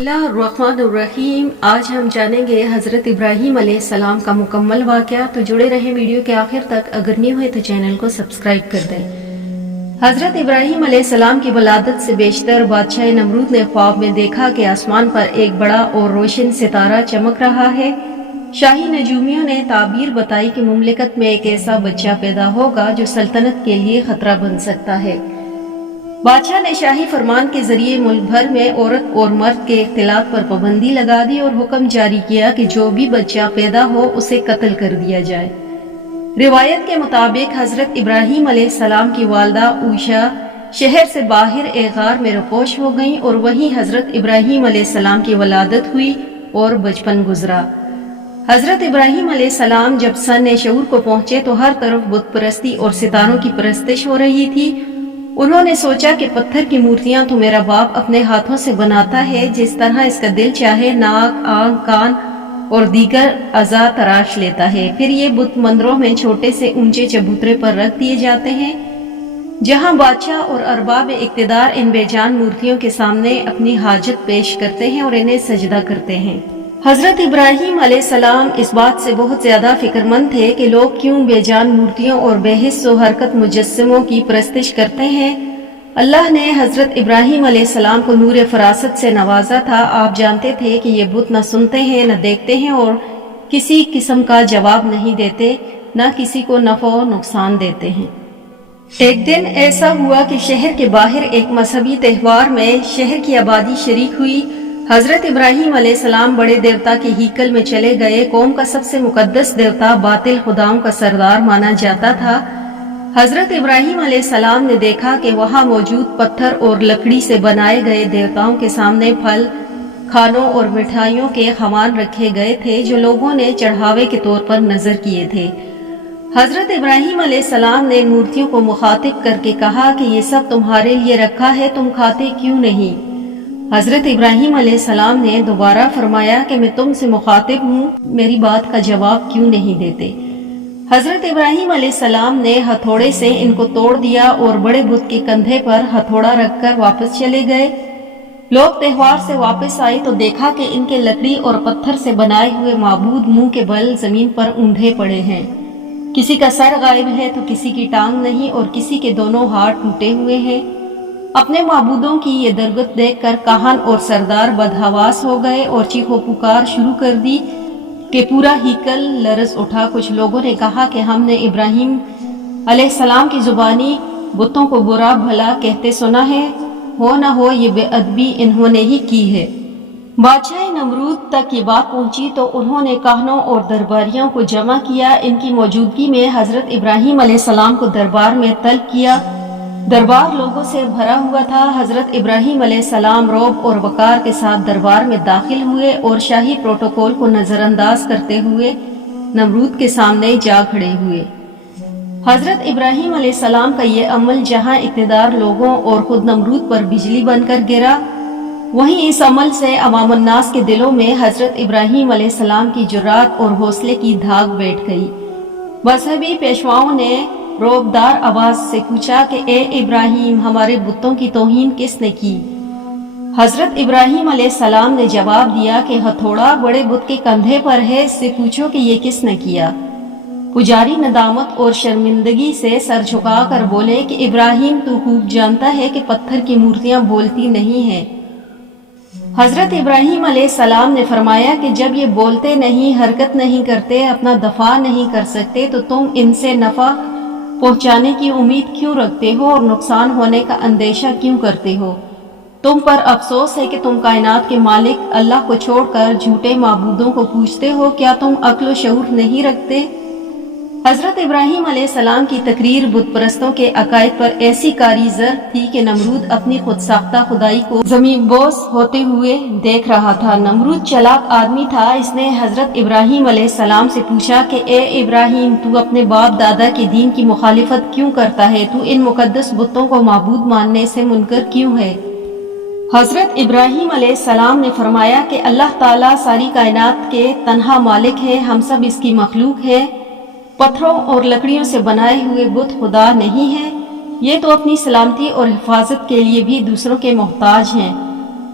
اللہ الرحمن الرحیم۔ آج ہم جانیں گے حضرت ابراہیم علیہ السلام کا مکمل واقعہ، تو جڑے رہیں ویڈیو کے آخر تک۔ اگر نہیں ہوئے تو چینل کو سبسکرائب کر دیں۔ حضرت ابراہیم علیہ السلام کی ولادت سے بیشتر بادشاہ نمرود نے خواب میں دیکھا کہ آسمان پر ایک بڑا اور روشن ستارہ چمک رہا ہے۔ شاہی نجومیوں نے تعبیر بتائی کہ مملکت میں ایک ایسا بچہ پیدا ہوگا جو سلطنت کے لیے خطرہ بن سکتا ہے۔ بادشاہ نے شاہی فرمان کے ذریعے ملک بھر میں عورت اور مرد کے اختلاط پر پابندی لگا دی اور حکم جاری کیا کہ جو بھی بچہ پیدا ہو اسے قتل کر دیا جائے۔ روایت کے مطابق حضرت ابراہیم علیہ السلام کی والدہ اوشا شہر سے باہر ایک غار میں رپوش ہو گئیں اور وہیں حضرت ابراہیم علیہ السلام کی ولادت ہوئی اور بچپن گزرا۔ حضرت ابراہیم علیہ السلام جب سن شعور کو پہنچے تو ہر طرف بت پرستی اور ستاروں کی پرستش ہو رہی تھی۔ انہوں نے سوچا کہ پتھر کی مورتیاں تو میرا باپ اپنے ہاتھوں سے بناتا ہے، جس طرح اس کا دل چاہے ناک، آنکھ، کان اور دیگر اعضاء تراش لیتا ہے، پھر یہ بت مندروں میں چھوٹے سے اونچے چبوترے پر رکھ دیے جاتے ہیں، جہاں بادشاہ اور ارباب اقتدار ان بے جان مورتیوں کے سامنے اپنی حاجت پیش کرتے ہیں اور انہیں سجدہ کرتے ہیں۔ حضرت ابراہیم علیہ السلام اس بات سے بہت زیادہ فکر مند تھے کہ لوگ کیوں بے جان مورتیوں اور بے حس و حرکت مجسموں کی پرستش کرتے ہیں۔ اللہ نے حضرت ابراہیم علیہ السلام کو نور فراست سے نوازا تھا۔ آپ جانتے تھے کہ یہ بت نہ سنتے ہیں نہ دیکھتے ہیں اور کسی قسم کا جواب نہیں دیتے، نہ کسی کو نفع و نقصان دیتے ہیں۔ ایک دن ایسا ہوا کہ شہر کے باہر ایک مذہبی تہوار میں شہر کی آبادی شریک ہوئی۔ حضرت ابراہیم علیہ السلام بڑے دیوتا کے ہیکل میں چلے گئے۔ قوم کا سب سے مقدس دیوتا باطل خداؤں کا سردار مانا جاتا تھا۔ حضرت ابراہیم علیہ السلام نے دیکھا کہ وہاں موجود پتھر اور لکڑی سے بنائے گئے دیوتاؤں کے سامنے پھل، کھانوں اور مٹھائیوں کے خوان رکھے گئے تھے جو لوگوں نے چڑھاوے کے طور پر نظر کیے تھے۔ حضرت ابراہیم علیہ السلام نے مورتیوں کو مخاطب کر کے کہا کہ یہ سب تمہارے لیے رکھا ہے، تم کھاتے کیوں نہیں؟ حضرت ابراہیم علیہ السلام نے دوبارہ فرمایا کہ میں تم سے مخاطب ہوں، میری بات کا جواب کیوں نہیں دیتے؟ حضرت ابراہیم علیہ السلام نے ہتھوڑے سے ان کو توڑ دیا اور بڑے بت کے کندھے پر ہتھوڑا رکھ کر واپس چلے گئے۔ لوگ تہوار سے واپس آئے تو دیکھا کہ ان کے لکڑی اور پتھر سے بنائے ہوئے معبود منہ کے بل زمین پر اونڈے پڑے ہیں۔ کسی کا سر غائب ہے تو کسی کی ٹانگ نہیں اور کسی کے دونوں ہاتھ ٹوٹے ہوئے ہیں۔ اپنے معبودوں کی یہ درگت دیکھ کر کاہن اور سردار بدحواس ہو گئے اور چیخو پکار شروع کر دی کہ پورا ہیکل لرز اٹھا۔ کچھ لوگوں نے کہا کہ ہم نے ابراہیم علیہ السلام کی زبانی بتوں کو برا بھلا کہتے سنا ہے، ہو نہ ہو یہ بے ادبی انہوں نے ہی کی ہے۔ بادشاہ نمرود تک یہ بات پہنچی تو انہوں نے کاہنوں اور درباریوں کو جمع کیا۔ ان کی موجودگی میں حضرت ابراہیم علیہ السلام کو دربار میں طلب کیا۔ دربار لوگوں سے بھرا ہوا تھا۔ حضرت ابراہیم علیہ السلام رعب اور وقار کے ساتھ دربار میں داخل ہوئے اور شاہی پروٹوکول کو نظر انداز کرتے ہوئے نمرود کے سامنے جا کھڑے ہوئے۔ حضرت ابراہیم علیہ السلام کا یہ عمل جہاں اقتدار لوگوں اور خود نمرود پر بجلی بن کر گرا، وہیں اس عمل سے عوام الناس کے دلوں میں حضرت ابراہیم علیہ السلام کی جرات اور حوصلے کی دھاگ بیٹھ گئی۔ مذہبی پیشواؤں نے روبدار آواز سے پوچھا کہ اے ابراہیم، ہمارے بتوں کی توہین کس نے کی؟ حضرت ابراہیم علیہ السلام نے جواب دیا کہ ہتھوڑا بڑے بت کے کندھے پر ہے، اس سے پوچھو کہ یہ کس نے کیا۔ پجاری ندامت اور شرمندگی سے سر جھکا کر بولے کہ ابراہیم، تو خوب جانتا ہے کہ پتھر کی مورتیاں بولتی نہیں ہیں۔ حضرت ابراہیم علیہ السلام نے فرمایا کہ جب یہ بولتے نہیں، حرکت نہیں کرتے، اپنا دفاع نہیں کر سکتے تو تم ان سے نفع پہنچانے کی امید کیوں رکھتے ہو اور نقصان ہونے کا اندیشہ کیوں کرتے ہو؟ تم پر افسوس ہے کہ تم کائنات کے مالک اللہ کو چھوڑ کر جھوٹے معبودوں کو پوجتے ہو۔ کیا تم عقل و شعور نہیں رکھتے؟ حضرت ابراہیم علیہ السلام کی تقریر بت پرستوں کے عقائد پر ایسی کاری زر تھی کہ نمرود اپنی خود ساختہ خدائی کو زمین بوس ہوتے ہوئے دیکھ رہا تھا۔ نمرود چلاک آدمی تھا۔ اس نے حضرت ابراہیم علیہ السلام سے پوچھا کہ اے ابراہیم، تو اپنے باپ دادا کے دین کی مخالفت کیوں کرتا ہے؟ تو ان مقدس بتوں کو معبود ماننے سے منکر کیوں ہے؟ حضرت ابراہیم علیہ السلام نے فرمایا کہ اللہ تعالیٰ ساری کائنات کے تنہا مالک ہے، ہم سب اس کی مخلوق ہے۔ پتھروں اور لکڑیوں سے بنائے ہوئے بت خدا نہیں ہیں، یہ تو اپنی سلامتی اور حفاظت کے لیے بھی دوسروں کے محتاج ہیں۔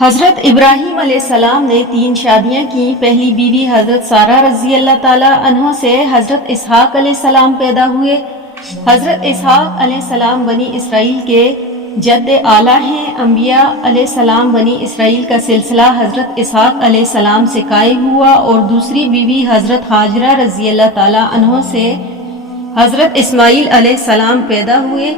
حضرت ابراہیم علیہ السلام نے 3 شادیاں کی۔ پہلی بیوی حضرت سارہ رضی اللہ تعالیٰ عنہ سے حضرت اسحاق علیہ السلام پیدا ہوئے۔ حضرت اسحاق علیہ السلام بنی اسرائیل کے جد اعلیٰ ہیں۔ انبیاء علیہ السلام بنی اسرائیل کا سلسلہ حضرت اسحاق علیہ السلام سے قائم ہوا، اور دوسری بیوی حضرت ہاجرہ رضی اللہ تعالیٰ عنہ سے حضرت اسماعیل علیہ السلام پیدا ہوئے۔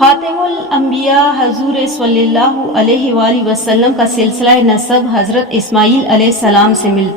خاتم الانبیاء حضور صلی اللہ علیہ وآلہ وسلم کا سلسلہ نسب حضرت اسماعیل علیہ السلام سے ملتا